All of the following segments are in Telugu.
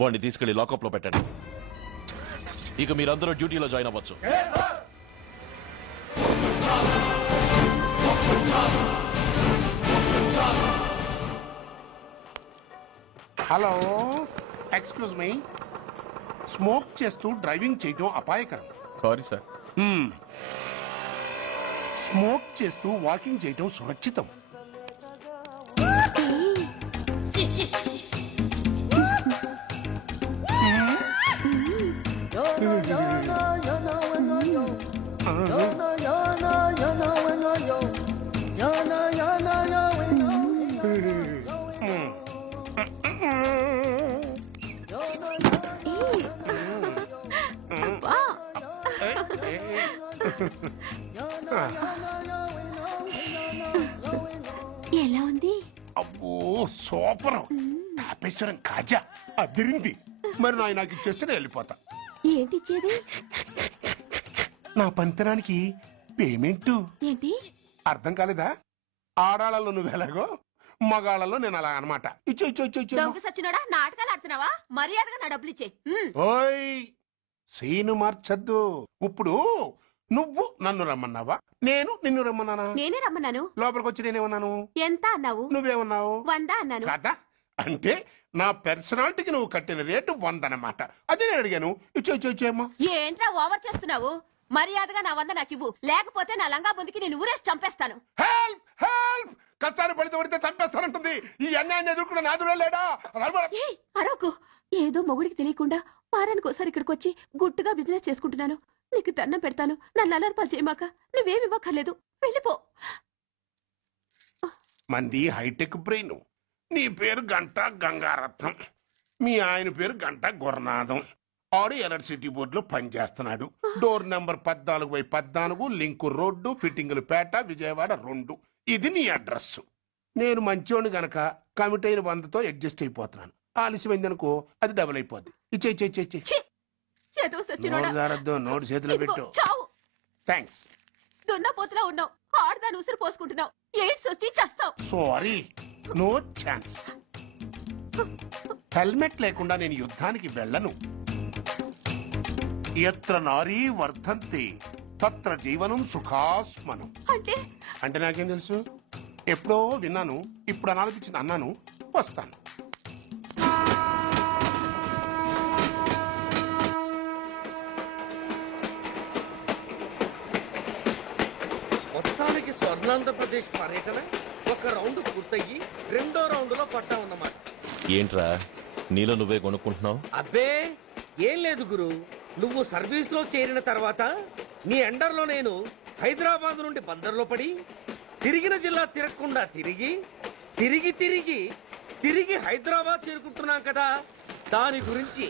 వాడిని తీసుకెళ్లి లాకప్ లో పెట్టండి. ఇక మీరందరూ డ్యూటీలో జాయిన్ అవ్వచ్చు. Hello, excuse me. స్మోక్ చేస్తూ డ్రైవింగ్ చేయడం అపాయకరం. Sorry sir. స్మోక్ చేస్తూ వాకింగ్ చేయడం సురక్షితం. ఎలా ఉంది? అబ్బో సూపర్. తాపేశ్వరం కాజా అదిరింది. మరి నాకు ఇచ్చేస్తే నేను వెళ్ళిపోతా. ఏంటి ఇచ్చేది? నా పంతనానికి పేమెంట్. ఏంటి అర్థం కాలేదా? ఆడాళ్ళలో నువ్వు ఎలాగో, మగాళ్ళలో నేను అలా అనమాట. ఇచ్చో ఇచ్చో ఇచ్చో ఇచ్చో. దొంగ సచ్చినోడా, నాటకాలు ఆడుతున్నావా? మర్యాదగా నా డబ్బులు ఇచ్చే. ఓయ్ సీను మార్చద్దు. ఇప్పుడు నువ్వు నన్ను రమ్మన్నావా, నేను నిన్ను రమ్మన్నానా? నేనే రమ్మన్నాను. లోపలికి వచ్చి నేనేమన్నాను? ఎంత అన్నావు? నువ్వేమన్నావు? 100 అన్నాను. కదా, అంటే నా పర్సనాలిటీకి నువ్వు కట్టిన రేటు 100 అన్నమాట. అదే నేను అడిగాను. ఇచ్చో ఇచ్చో ఇచ్చేమ్మా. ఏంట్రా ఓవర్ చేస్తున్నావు? మర్యాదగా నా 100 నాకు ఇవ్వు, లేకపోతే నా లంగా బొందికి నేను ఊరేసి చంపేస్తాను. Help help. కష్టాలు పడితే చంపేస్తానంటుంది. ఈ అన్యాయాన్ని ఎదుర్కొన్న నాదుడే లేడా? అరవకు. ఏదో మొగుడికి తెలియకుండా వారానికి ఒకసారి ఇక్కడికి వచ్చి గుట్టుగా బిజినెస్ చేసుకుంటున్నాను. నీకు దండం పెడతాను, నన్ను అలర్పాలు చేయమాక. నువ్వేమి ఇవ్వక్కర్లేదు, వెళ్ళిపో. మంది హైటెక్ బ్రెయిన్. నీ పేరు గంట గంగారత్నం, మీ ఆయన పేరు గంట గురునాథం. ఆడు ఎలక్ట్రిసిటీ బోర్డులో పనిచేస్తున్నాడు. డోర్ నెంబర్ 14/14, లింకు రోడ్డు, ఫిట్టింగులు పేట, విజయవాడ 2. ఇది నీ అడ్రస్. నేను మంచోని గనక కమిట్ అయిన 100తో అడ్జస్ట్ అయిపోతున్నాను. ఆలస్యమైందనుకో అది డబుల్ అయిపోద్ది. ఇచ్చే నోటు చేతిలో పెట్టు. థ్యాంక్స్. దున్నపోతులా ఉన్నావు, ఆడదాన్ని ఉసురు పోసుకుంటున్నావు. ఎయిడ్స్ వచ్చి చేస్తావు. Sorry, no chance. హెల్మెట్ లేకుండా నేను యుద్ధానికి వెళ్ళను. ఎత్ర నారీ వర్ధంతి తత్ర జీవనం సుఖాస్మనం. అంటే నాకేం తెలుసు? ఎప్పుడో విన్నాను, ఇప్పుడు అనాలపించింది అన్నాను. వస్తాను. మొత్తానికి స్వర్ణాంధ్రప్రదేశ్ పర్యటన ఒక రౌండ్ పూర్తయ్యి 2వ రౌండ్ లో పట్టా ఉన్నమాట. ఏంట్రా నీలో నువ్వే కొనుక్కుంటున్నావు? అబ్బే ఏం లేదు గురు. నువ్వు సర్వీస్ లో చేరిన తర్వాత నీ అండర్లో నేను హైదరాబాద్ నుండి బందర్లో పడి తిరిగిన జిల్లా తిరగకుండా తిరిగి తిరిగి తిరిగి తిరిగి హైదరాబాద్ చేరుకుంటున్నాం కదా, దాని గురించి.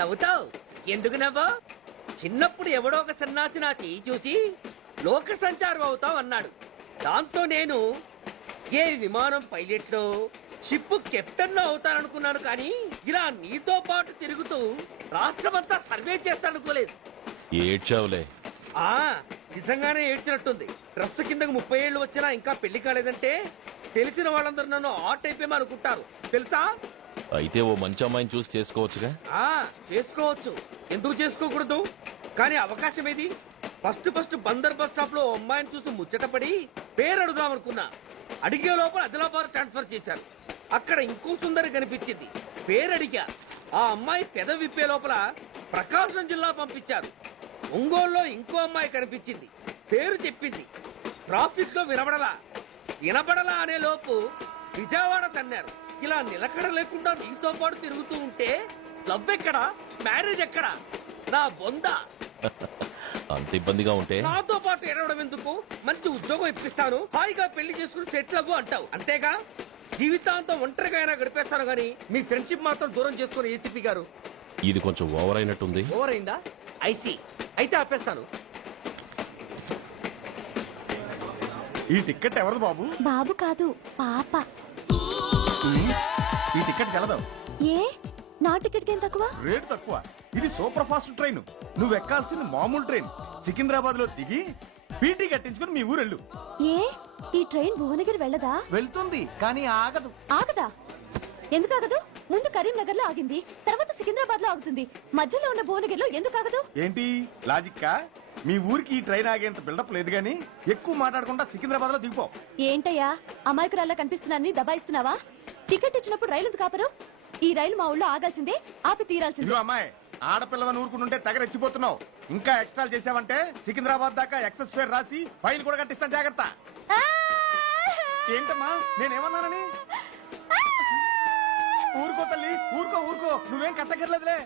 నవ్వుతావు ఎందుకు నవ్వు? చిన్నప్పుడు ఎవడో ఒక సన్నాసి నా చేయి చూసి లోక సంచారం అవుతావు అన్నాడు. దాంతో నేను ఏ విమానం పైలట్ లో షిప్ కెప్టెన్ లో అవుతాననుకున్నాను. కానీ ఇలా నీతో పాటు తిరుగుతూ రాష్ట్రమంతా సర్వే చేస్తాననుకోలేదు. ఏడ్చావులే. నిజంగానే ఏడ్చినట్టుంది. డ్రెస్ కిందకు 30 ఏళ్ళు వచ్చినా ఇంకా పెళ్లి కాలేదంటే తెలిసిన వాళ్ళందరూ నన్ను ఆట్ అయిపోయి అనుకుంటారు తెలుసా? అయితే ఓ మంచి అమ్మాయిని చూసి చేసుకోవచ్చుగా. చేసుకోవచ్చు, ఎందుకు చేసుకోకూడదు? కానీ అవకాశం ఏది? ఫస్ట్ బందర్ బస్ స్టాప్ లో అమ్మాయిని చూసి ముచ్చటపడి పేరు అడుగుదామనుకున్నా. అడిగే లోపల ఆదిలాబాద్ ట్రాన్స్ఫర్ చేశారు. అక్కడ ఇంకో సుందరి కనిపించింది. పేరు అడిగా. ఆ అమ్మాయి పెద విప్పే లోపల ప్రకాశం జిల్లా పంపించారు. ఒంగోలులో ఇంకో అమ్మాయి కనిపించింది. పేరు చెప్పింది. ట్రాఫిక్ లో వినబడలా అనే లోపు విజయవాడ తన్నారు. ఇలా నిలకడ లేకుండా నీతో పాటు తిరుగుతూ ఉంటే లవ్ ఎక్కడా, మ్యారేజ్ ఎక్కడా? నా బొంద. అంత ఇబ్బందిగా ఉంటే నాతో పాటు ఎడవడం ఎందుకు? మంచి ఉద్యోగం ఇప్పిస్తాను, హాయిగా పెళ్లి చేసుకుని సెటిల్ అవ్వు అంటావు అంతేగా? జీవితాంతం ఒంటరిగా అయినా గడిపేస్తాను గానీ మీ ఫ్రెండ్షిప్ మాత్రం దూరం చేసుకుని ఏసీపీ గారు. ఇది కొంచెం ఓవర్ అయినట్టుంది. ఓవర్ అయిందా? అయితే ఆపేస్తాను. ఈ టికెట్ ఎవరిది బాబు? బాబు కాదు, పాప. ఈ టికెట్ గెలదాం. ఏ నా టికెట్ ఏం తక్కువ? రేటు తక్కువ. ఇది సూపర్ ఫాస్ట్ ట్రైన్. నువ్వు ఎక్కాల్సింది మామూలు ట్రైన్. సికింద్రాబాద్ లో దిగి పీటీ కట్టించుకుని మీ ఊరెళ్ళు. ఏ ఈ ట్రైన్ భువనగిరి వెళ్ళదా? వెళ్తుంది కానీ ఆగదు. ఆగదా? ఎందుకు ఆగదు? ముందు కరీంనగర్ లో ఆగింది, తర్వాత సికింద్రాబాద్ లో ఆగుతుంది. మధ్యలో ఉన్న భువనగిరిలో ఎందుకు ఆగదు? ఏంటి లాజిక్కా? మీ ఊరికి ఈ ట్రైన్ ఆగేంత బిల్డప్ లేదు గానీ ఎక్కువ మాట్లాడకుండా సికింద్రాబాద్ లో దిగిపో. ఏంటయ్యా అమాయకురాల్లా కనిపిస్తున్నాన్ని దబాయిస్తున్నావా? టికెట్ ఇచ్చినప్పుడు రైలు ఎందుకు ఆపరు? ఈ రైలు మా ఊళ్ళో ఆగాల్సిందే, ఆపి తీరాల్సిందే. ఇదిగో అమ్మాయి, ఆడపిల్లవని ఊరుకుంటుంటే తెగరెచ్చిపోతున్నావు. ఇంకా ఎక్స్ట్రా చేసావంటే సికింద్రాబాద్ దాకా ఎక్సెస్ ఫేర్ రాసి ఫైల్ కూడా కట్టిస్తాను, జాగ్రత్త. ఆ! ఏంటమ్మా నేనేమన్నానని? ఊరుకో తల్లి, ఊరుకో ఊరుకో, నువ్వేం కట్టగర్లేదులే.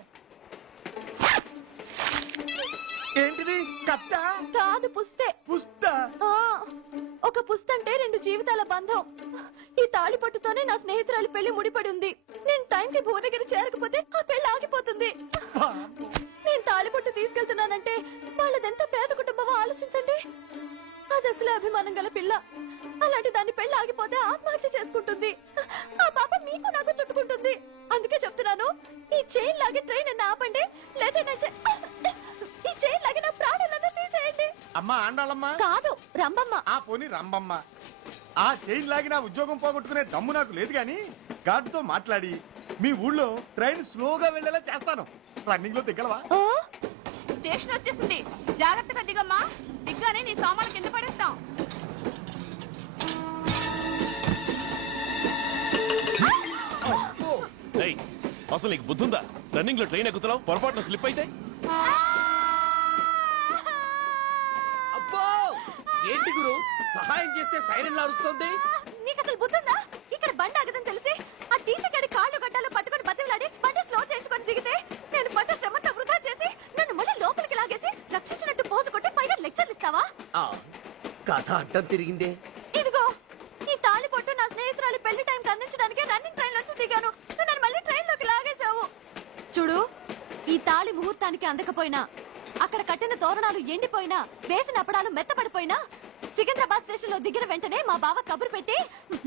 ఏంటిది? కట్ట కాదు, పుస్తే. పుష్ట. ఆ, ఒక పుస్తంటే 2 జీవితాల బంధం. ఈ తాళిపట్టుతోనే నా స్నేహితురాలి పెళ్లి ముడిపడి ఉంది. నేను టైంకి భువనగిరి చేరకపోతే ఆ పెళ్లి ఆగిపోతుంది. నేను తాళిపట్టు తీసుకెళ్తున్నానంటే వాళ్ళదెంత పేద కుటుంబమో ఆలోచించండి. అది అసలు అభిమానం గల పిల్ల. అలాంటి దాన్ని పెళ్లి ఆగిపోతే ఆత్మహత్య చేసుకుంటుంది. ఆ పాప మీకు నాకు చుట్టుకుంటుంది. అందుకే చెప్తున్నాను, ఈ చైన్ లాగి ట్రైన్ అన్న ఆపండి, లేదా ఈ చైన్ లాగి నా ప్రాణాలను తీసేయండి. అమ్మా ఆండాళమ్మా కాదు, రంబమ్మ. ఆ పోని రంబమ్మ. ఆ చైన్ లాగి నా ఉద్యోగం పోగొట్టుకునే దమ్ము నాకు లేదు గాని గార్డుతో మాట్లాడి మీ ఊళ్ళో ట్రైన్ స్లోగా వెళ్ళేలా చేస్తాను. రన్నింగ్ లో దిగలవా? ఓ, స్టేషన్ వచ్చేసింది, జాగ్రత్తగా దిగమ్మా. దిగ్గానే నీ సామాన్లు కింద పడేస్తాం. ఏయ్, అసలు నీకు బుద్ధుందా? రన్నింగ్ లో ట్రైన్ ఎక్కుతున్నావు, పొరపాటున స్లిప్ అయితే అబ్బో ఏంటి గురు, సహాయం చేస్తే సైరన్ అరుస్తుంది. నీకు అసలు బుద్ధుందా? ఇక్కడ బండి ఆగదని తెలిసి ఆ టీసీ గడి కాళ్ళు గడ్డాలు పట్టుకొని బతిలాడి బండి స్లో చేయించుకొని దిగితే నేను పడ్డ శ్రమంతా వృధా చేసి నన్ను మళ్ళీ లోపలికి లాగేసి రక్షించినట్టు పోజు కొట్టి పైన లెక్చర్లు ఇస్తావా? ఆ, కథ అడ్డం తిరిగిందే. ఇదిగో ఈ తాళి పొట్టు నా స్నేహితురాలి పెళ్లి టైంకి అందించడానికి రన్నింగ్ ట్రైన్ నుంచి దిగాను. నువ్వు నన్ను మళ్ళీ ట్రైన్ లోకి లాగేశావు. చూడు, ఈ తాళి ముహూర్తానికి అందకపోయినా, అక్కడ కట్టిన తోరణాలు ఎండిపోయినా, వేసిన అప్పడాలు మెత్తపడిపోయినా, సికింద్రాబాద్ స్టేషన్ లో దిగిన వెంటనే మా బావ కబురు పెట్టి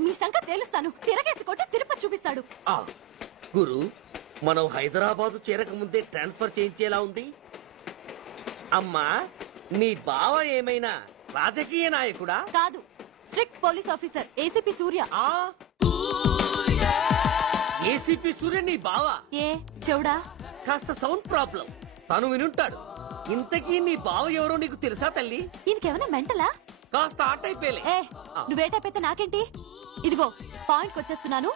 మీ సంగతి తేలుస్తాను, తిరగేసి కొట్టి తిరుపతి చూపిస్తాడు. ఆ, గురు, మనం హైదరాబాద్ చేరక ముందే ట్రాన్స్ఫర్ చేయించేలా ఉంది. అమ్మా, నీ బావ ఏమైనా రాజకీయ నాయకుడా? కాదు, స్ట్రిక్ట్ పోలీస్ ఆఫీసర్, ఏసీపీ సూర్య. ఆ ఏసీపీ సూర్య నీ బావ? ఏ చెవుడా? కాస్త సౌండ్ ప్రాబ్లం, తను వినుంటాడు. ఇంతకీ నీ బావ ఎవరో నీకు తెలుసా తల్లి? ఈయనకేమైనా మెంటలా? కాస్త ఆట అయిపోయలే. ఏ, నువ్వేటైపోతే నాకేంటి? ఇదిగో పాయింట్కి వచ్చేస్తున్నాను.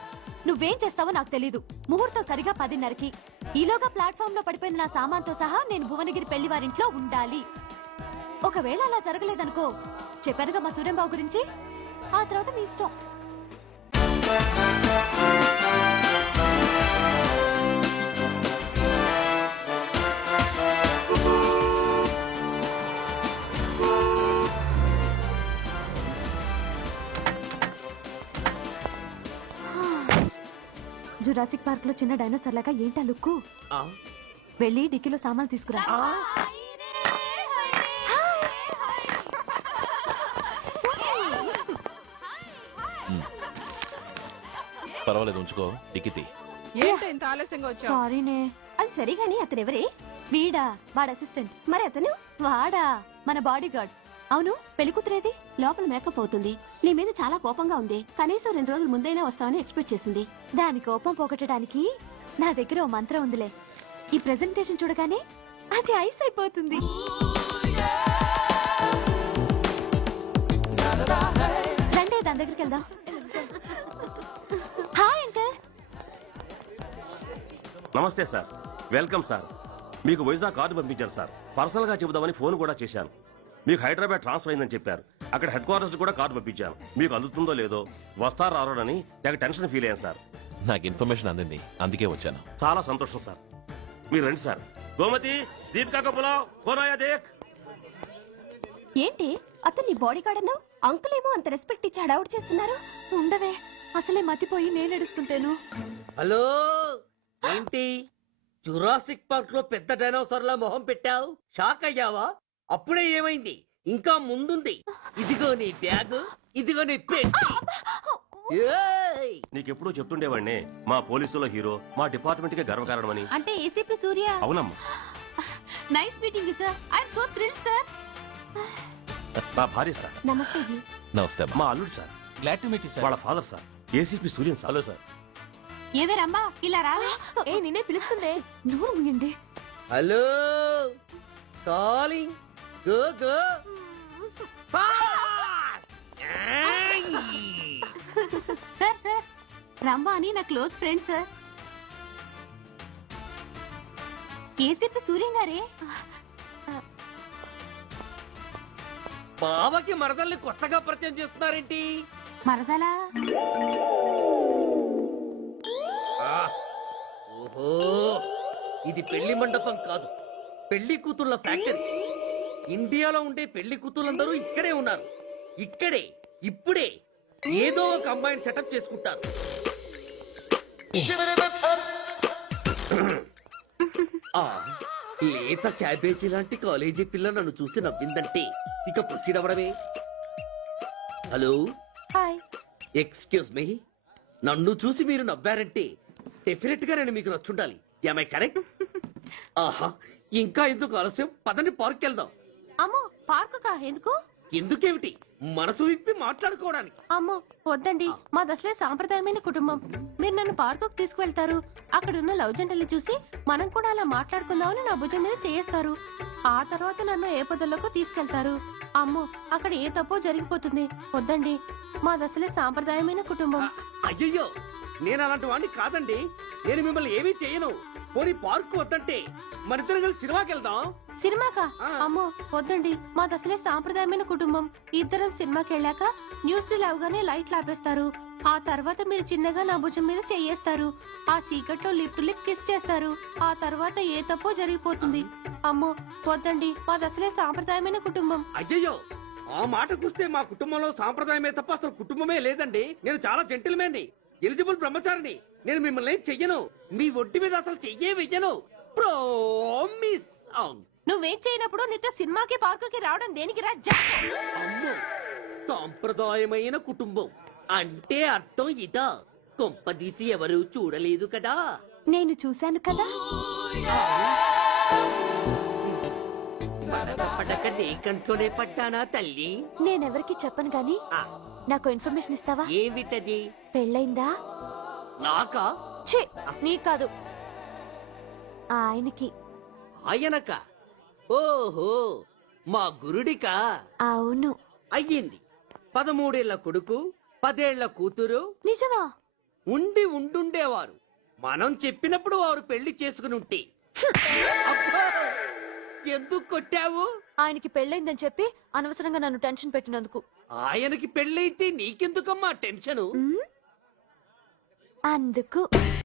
నువ్వేం చేస్తావో నాకు తెలీదు. ముహూర్తం సరిగా 10:30కి. ఈలోగా ప్లాట్ఫామ్ లో పడిపోయిన నా సామాన్తో సహా నేను భువనగిరి పెళ్లి వారింట్లో ఉండాలి. ఒకవేళ అలా జరగలేదనుకో, చెప్పానుగా మా సూర్యంబాబు గురించి, ఆ తర్వాత మీ ఇష్టం. జురాసిక్ పార్క్ లో చిన్న డైనోసార్ లాగా ఏంటా లుక్కు? ఆ, వెళ్ళి డిక్కీలో సామాన్ తీసుకురా. ఆ, పర్వాలేదు, ఉంచుకో. టికెట్ ఏంటి ఇంత ఆలస్యంగా వచ్చావు? సారీనే. అది సరిగాని అతను ఎవరే? వీడా, వాడ అసిస్టెంట్. మరి అతను? వాడా, మన బాడీ గార్డ్. అవును, పెళ్లి కూతురేది? లోపల మేకప్ అవుతుంది. నీ మీద చాలా కోపంగా ఉంది. కనీసం 2 రోజుల ముందైనా వస్తావని ఎక్స్పెక్ట్ చేసింది. దాని కోపం పోగొట్టడానికి నా దగ్గర ఓ మంత్రం ఉందిలే. ఈ ప్రెజెంటేషన్ చూడగానే అది ఐస్ అయిపోతుంది. రండి, దాని దగ్గరికి వెళ్దాం. Hi uncle. నమస్తే సార్, వెల్కమ్ సార్. మీకు వైజాగ్ కార్డు పంపించారు సార్. పర్సనల్ గా చెబుదామని ఫోన్ కూడా చేశాను. మీకు హైదరాబాద్ ట్రాన్స్ఫర్ అయిందని చెప్పారు. అక్కడ హెడ్ క్వార్టర్స్ కూడా కార్డు పంపించాను. మీకు అందుతుందో లేదో, వస్తారో రారోనని తెగ టెన్షన్ ఫీల్ అయ్యాను సార్. నాకు ఇన్ఫర్మేషన్ అందింది, అందుకే వచ్చాను. చాలా సంతోషం సార్. మీరు రండి సార్. గోమతి, దీపికా కపులావ్, కోనాయా దేక్. ఏంటి అతన్ని బాడీ గార్డ్ అన్నావు? అంకుల్ ఏమో అంత రెస్పెక్ట్ ఇచ్చి హడావుడు చేస్తున్నారు. ఉండవే, అసలే మతిపోయి నేను ఎడుస్తుంటేను. హలో, ఏంటి జురాసిక్ పార్క్ లో పెద్ద డైనోసార్ లా మొహం పెట్టావు? షాక్ అయ్యావా? అప్పుడే ఏమైంది? ఇంకా ముందుంది. ఇదిగో నీ బ్యాగ్, ఇదిగో నీ పెట్టి. ఏయ్! నీకెప్పుడూ చెప్తుండేవాడిని, మా పోలీసులో హీరో, మా డిపార్ట్మెంట్ కి గర్వకారణమని. అంటే ఏసీపీ సూర్య. అవునమ్మా. Nice meeting you sir. I am so thrilled sir. నా భార్య సార్. నమస్తే జీ. నమస్తే అమ్మా. మా అల్లుడు sir. Glad to meet you వాళ్ళ father sir, ACP Suryan sir. Hello sir. ఏవే రమ్మా ఇలా రావే. ఏ నిన్నే పిలుస్తుందే. నోరు మూయండి. Hello calling go go sir sir రమ్మా అని నా close friend sir. ACP Suryam గారే. బావకి మరదల్ని కొత్తగా పరిచయం చేస్తున్నారేంటి? మరదలా? ఓహో, ఇది పెళ్లి మండపం కాదు, పెళ్లి కూతుళ్ళ ఫ్యాక్టరీ. ఇండియాలో ఉండే పెళ్లి కూతుళ్ళందరూ ఇక్కడే ఉన్నారు. ఇక్కడే ఇప్పుడే ఏదో ఒక అమ్మాయిని సెటప్ చేసుకుంటారు. ఆ, లేత క్యాబేజీ లాంటి కాలేజీ పిల్ల నన్ను చూసి నవ్విందంటే ఇక ప్రొసీడ్ అవ్వడమే. Hello, hi. ఎక్స్క్యూజ్ మీ, నన్ను చూసి మీరు నవ్వారంటే డెఫినెట్ గా నేను మీకు నచ్చుండాలి. ఏమై కరెక్ట్? ఆహా, ఇంకా ఎందుకు ఆలస్యం? పదండి పార్క్ వెళ్దాం. అమ్మో పార్కు కా ఎందుకు? ఎందుకేమిటి, మనసు విప్పి మాట్లాడుకోవడానికి. అమ్మో వద్దండి, మాది అసలే సాంప్రదాయమైన కుటుంబం. మీరు నన్ను పార్కుకు తీసుకువెళ్తారు, అక్కడున్న లవ్ జంటలు చూసి మనం కూడా అలా మాట్లాడుకుందామని నా భుజం మీద చేస్తారు. ఆ తర్వాత నన్ను ఏ పొదల్లోకి తీసుకెళ్తారు. అమ్మో అక్కడ ఏ తప్పో జరిగిపోతుంది. వద్దండి, మాది అసలే సాంప్రదాయమైన కుటుంబం. అయ్యయ్యో, నేను అలాంటి వాడిని కాదండి. నేను మిమ్మల్ని ఏమీ చేయను. పోనీ పార్క్ వద్దంటే మరిద్దరం కలిసి సినిమాకి వెళ్దాం. సినిమాకా? ఆ. అమ్మో వద్దండి, మాది అసలే సాంప్రదాయమైన కుటుంబం. ఇద్దరం సినిమాకి వెళ్ళాక న్యూస్ అవగానే లైట్లు ఆపేస్తారు. ఆ తర్వాత మీరు చిన్నగా నా భుజం మీద చెయ్యేస్తారు. ఆ చీకట్లో లిప్ టు లిప్ కిస్ చేస్తారు. ఆ తర్వాత ఏ తప్పో జరిగిపోతుంది. అమ్మో వద్దండి, మాది అసలే సాంప్రదాయమైన కుటుంబం. అయ్యయ్యో, ఆ మాటకొస్తే మా కుటుంబంలో సాంప్రదాయమే తప్ప అసలు కుటుంబమే లేదండి. నేను చాలా జెంటిల్మెన్ని, ఎలిజిబుల్ బ్రహ్మచారిని. నేను మిమ్మల్ని ఏం చెయ్యను. మీ ఒంటి మీద అసలు చెయ్యే వెయ్యను. ప్రామిస్. నువ్వేం చేయనప్పుడు నీతో సినిమాకి పార్కుకి రావడం దేనికి రా? అమ్మో, సాంప్రదాయమైన కుటుంబం అంటే అర్థం ఇదా? కొంపదీసి ఎవరు చూడలేదు కదా? నేను చూశాను కదా. పడక నీ కంట్లోనే పడ్డానా తల్లి? నేనెవరికి చెప్పను గాని ఆ, నాకు ఇన్ఫర్మేషన్ ఇస్తావా? ఏమిటది? పెళ్ళైందా? నాకా? ఛీ, నీకు కాదు, ఆయనకి. ఆయనక? ఓహో, మా గురుడికా? అవును. అయ్యింది. 13 ఏళ్ల కొడుకు, 10 ఏళ్ల కూతురు నిజమా? ఉండుండేవారు. మనం చెప్పినప్పుడు వారు పెళ్లి చేసుకుని ఉంటే. అబ్బా, ఎందుకు కొట్టావు? ఆయనకి పెళ్ళైందని చెప్పి అనవసరంగా నన్ను టెన్షన్ పెట్టినందుకు. ఆయనకి పెళ్ళైతే నీకెందుకమ్మా టెన్షను? అందుకు